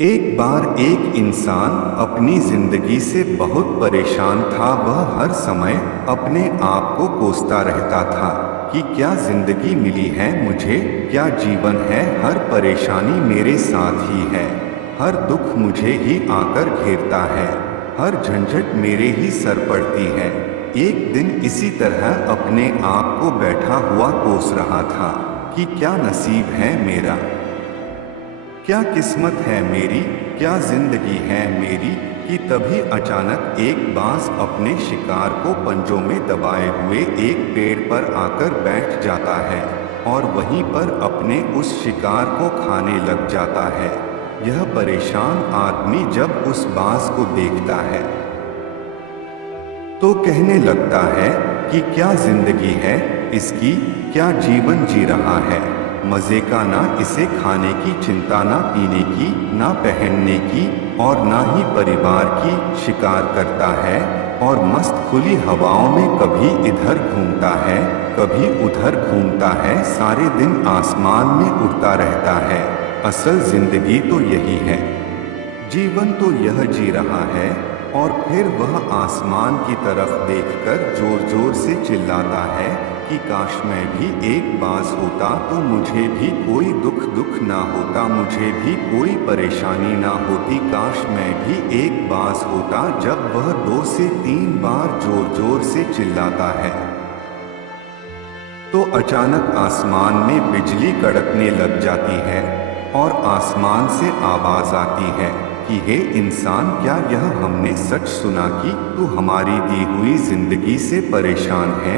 एक बार एक इंसान अपनी जिंदगी से बहुत परेशान था। वह हर समय अपने आप को कोसता रहता था कि क्या जिंदगी मिली है मुझे, क्या जीवन है, हर परेशानी मेरे साथ ही है, हर दुख मुझे ही आकर घेरता है, हर झंझट मेरे ही सर पड़ती है। एक दिन इसी तरह अपने आप को बैठा हुआ कोस रहा था कि क्या नसीब है मेरा, क्या किस्मत है मेरी, क्या जिंदगी है मेरी, कि तभी अचानक एक बांस अपने शिकार को पंजों में दबाए हुए एक पेड़ पर आकर बैठ जाता है और वहीं पर अपने उस शिकार को खाने लग जाता है। यह परेशान आदमी जब उस बांस को देखता है तो कहने लगता है कि क्या जिंदगी है इसकी, क्या जीवन जी रहा है, मजे का ना इसे खाने की चिंता, ना पीने की, ना पहनने की और ना ही परिवार की। शिकार करता है और मस्त खुली हवाओं में कभी इधर घूमता है कभी उधर घूमता है, सारे दिन आसमान में उड़ता रहता है। असल जिंदगी तो यही है, जीवन तो यह जी रहा है। और फिर वह आसमान की तरफ देखकर जोर जोर से चिल्लाता है कि काश मैं भी एक बांस होता तो मुझे भी कोई दुख ना होता, मुझे भी कोई परेशानी ना होती, काश मैं भी एक बांस होता। जब वह 2 से 3 बार जोर जोर से चिल्लाता है तो अचानक आसमान में बिजली कड़कने लग जाती है और आसमान से आवाज आती है कि हे इंसान, क्या यह हमने सच सुना कि तू हमारी दी हुई जिंदगी से परेशान है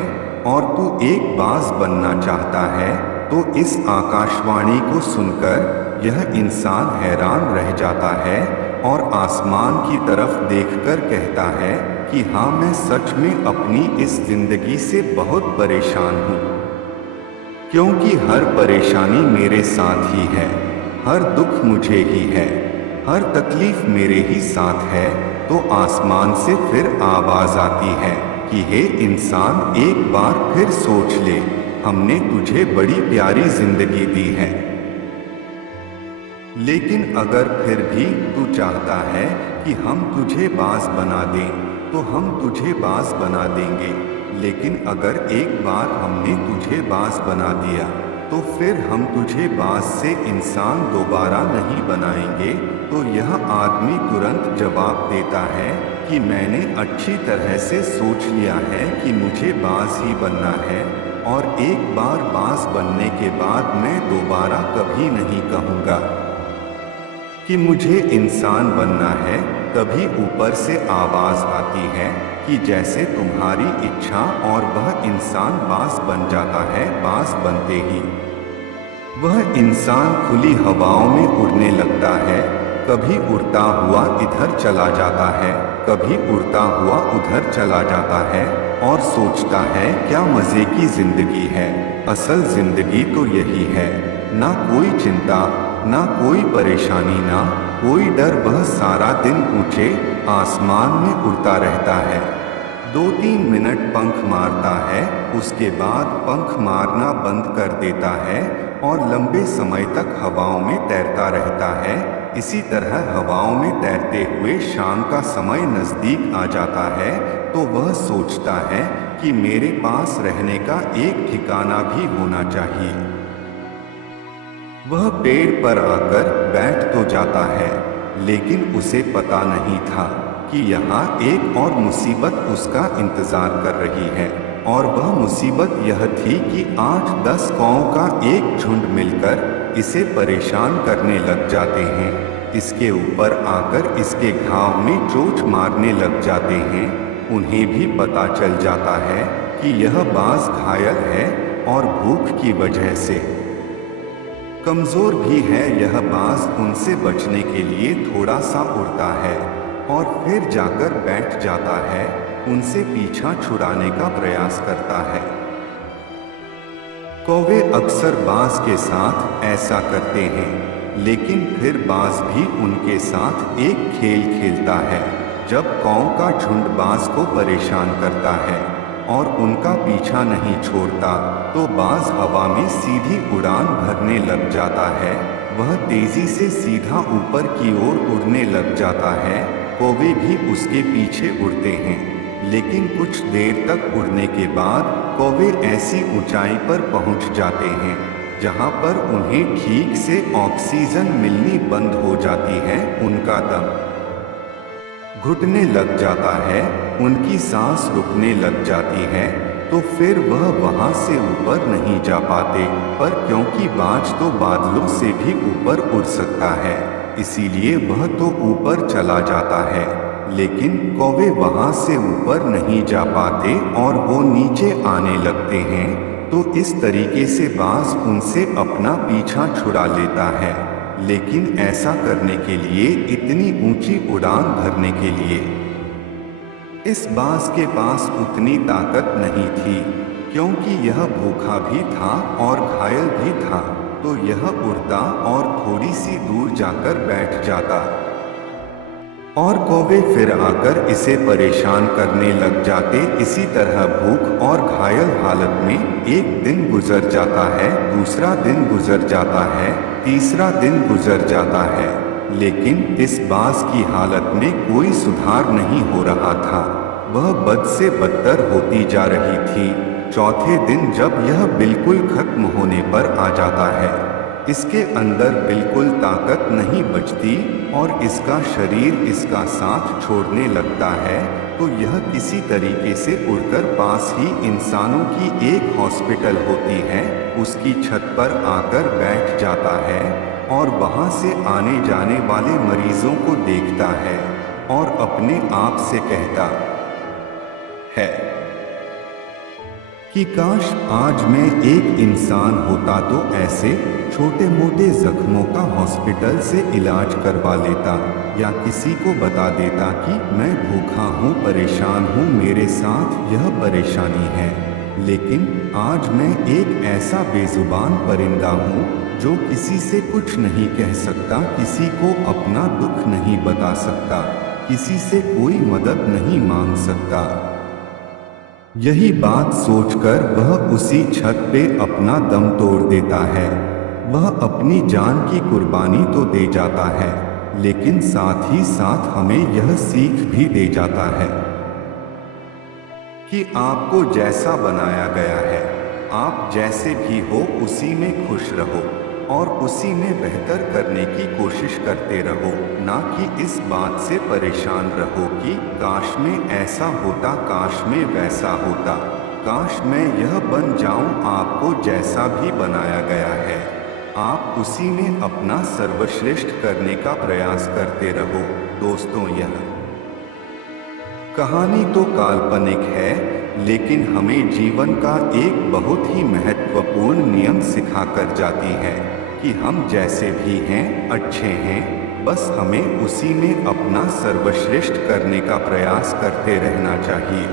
और तू एक बाज बनना चाहता है। तो इस आकाशवाणी को सुनकर यह इंसान हैरान रह जाता है और आसमान की तरफ देखकर कहता है कि हाँ, मैं सच में अपनी इस जिंदगी से बहुत परेशान हूँ, क्योंकि हर परेशानी मेरे साथ ही है, हर दुख मुझे ही है, हर तकलीफ मेरे ही साथ है। तो आसमान से फिर आवाज आती है कि हे इंसान, एक बार फिर सोच ले, हमने तुझे बड़ी प्यारी जिंदगी दी है, लेकिन अगर फिर भी तू चाहता है कि हम तुझे बाज बना दें तो हम तुझे बाज बना देंगे, लेकिन अगर एक बार हमने तुझे बाज बना दिया तो फिर हम तुझे बाज से इंसान दोबारा नहीं बनाएंगे। तो यह आदमी तुरंत जवाब देता है कि मैंने अच्छी तरह से सोच लिया है कि मुझे बाज ही बनना है और एक बार बाज बनने के बाद मैं दोबारा कभी नहीं कहूँगा कि मुझे इंसान बनना है। तभी ऊपर से आवाज आती है कि जैसे तुम्हारी इच्छा, और वह इंसान बाज बन जाता है। बाज बनते ही वह इंसान खुली हवाओं में उड़ने लगता है, कभी उड़ता हुआ इधर चला जाता है, कभी उड़ता हुआ उधर चला जाता है और सोचता है क्या मजे की जिंदगी है, असल जिंदगी तो यही है, ना कोई चिंता, ना कोई परेशानी, ना कोई डर। वह सारा दिन ऊंचे आसमान में उड़ता रहता है, 2-3 मिनट पंख मारता है, उसके बाद पंख मारना बंद कर देता है और लंबे समय तक हवाओं में तैरता रहता है। इसी तरह हवाओं में तैरते हुए शाम का समय नजदीक आ जाता है तो वह सोचता है कि मेरे पास रहने का एक ठिकाना भी होना चाहिए। वह पेड़ पर आकर बैठ तो जाता है, लेकिन उसे पता नहीं था कि यहाँ एक और मुसीबत उसका इंतजार कर रही है। और वह मुसीबत यह थी कि 8-10 कौओं का एक झुंड मिलकर इसे परेशान करने लग जाते हैं, इसके ऊपर आकर इसके घाव में चोट मारने लग जाते हैं। उन्हें भी पता चल जाता है कि यह बाज घायल है और भूख की वजह से कमजोर भी है। यह बाज उनसे बचने के लिए थोड़ा सा उड़ता है और फिर जाकर बैठ जाता है, उनसे पीछा छुड़ाने का प्रयास करता है। कौवे अक्सर बाज के साथ ऐसा करते हैं, लेकिन फिर बाज भी उनके साथ एक खेल खेलता है। जब कौओं का झुंड बाज को परेशान करता है और उनका पीछा नहीं छोड़ता तो बाज हवा में सीधी उड़ान भरने लग जाता है। वह तेजी से सीधा ऊपर की ओर उड़ने लग जाता है। कौवे भी उसके पीछे उड़ते हैं, लेकिन कुछ देर तक उड़ने के बाद कौवे ऐसी ऊंचाई पर पहुंच जाते हैं जहां पर उन्हें ठीक से ऑक्सीजन मिलनी बंद हो जाती है। उनका दम घुटने लग जाता है, उनकी सांस रुकने लग जाती है। तो फिर वह वहां से ऊपर नहीं जा पाते, पर क्योंकि बाज तो बादलों से भी ऊपर उड़ सकता है, इसीलिए वह तो ऊपर चला जाता है। लेकिन कौवे वहां से ऊपर नहीं जा पाते और वो नीचे आने लगते हैं। तो इस तरीके से बाज उनसे अपना पीछा छुड़ा लेता है। लेकिन ऐसा करने के लिए, इतनी ऊंची उड़ान भरने के लिए, इस बाज के पास उतनी ताकत नहीं थी, क्योंकि यह भूखा भी था और घायल भी था। तो यह उड़ता और थोड़ी सी दूर जाकर बैठ जाता और कौवे फिर आकर इसे परेशान करने लग जाते। इसी तरह भूख और घायल हालत में एक दिन गुजर जाता है, दूसरा दिन गुजर जाता है, तीसरा दिन गुजर जाता है, लेकिन इस बाज की हालत में कोई सुधार नहीं हो रहा था। वह बद से बदतर होती जा रही थी। चौथे दिन जब यह बिल्कुल खत्म होने पर आ जाता है, इसके अंदर बिल्कुल ताकत नहीं बचती और इसका शरीर इसका साथ छोड़ने लगता है, तो यह किसी तरीके से उड़कर पास ही इंसानों की एक हॉस्पिटल होती है, उसकी छत पर आकर बैठ जाता है और वहां से आने जाने वाले मरीजों को देखता है और अपने आप से कहता है कि काश आज मैं एक इंसान होता तो ऐसे छोटे मोटे जख्मों का हॉस्पिटल से इलाज करवा लेता, या किसी को बता देता कि मैं भूखा हूँ, परेशान हूँ, मेरे साथ यह परेशानी है। लेकिन आज मैं एक ऐसा बेजुबान परिंदा हूँ जो किसी से कुछ नहीं कह सकता, किसी को अपना दुख नहीं बता सकता, किसी से कोई मदद नहीं मांग सकता। यही बात सोचकर वह उसी छत पे अपना दम तोड़ देता है। वह अपनी जान की कुर्बानी तो दे जाता है, लेकिन साथ ही साथ हमें यह सीख भी दे जाता है कि आपको जैसा बनाया गया है, आप जैसे भी हो उसी में खुश रहो और उसी में बेहतर करने की कोशिश करते रहो, ना कि इस बात से परेशान रहो कि काश में ऐसा होता, काश में वैसा होता, काश मैं यह बन जाऊं। आपको जैसा भी बनाया गया है, आप उसी में अपना सर्वश्रेष्ठ करने का प्रयास करते रहो। दोस्तों, यह कहानी तो काल्पनिक है, लेकिन हमें जीवन का एक बहुत ही महत्वपूर्ण नियम सिखाकर जाती है कि हम जैसे भी हैं, अच्छे हैं, बस हमें उसी में अपना सर्वश्रेष्ठ करने का प्रयास करते रहना चाहिए।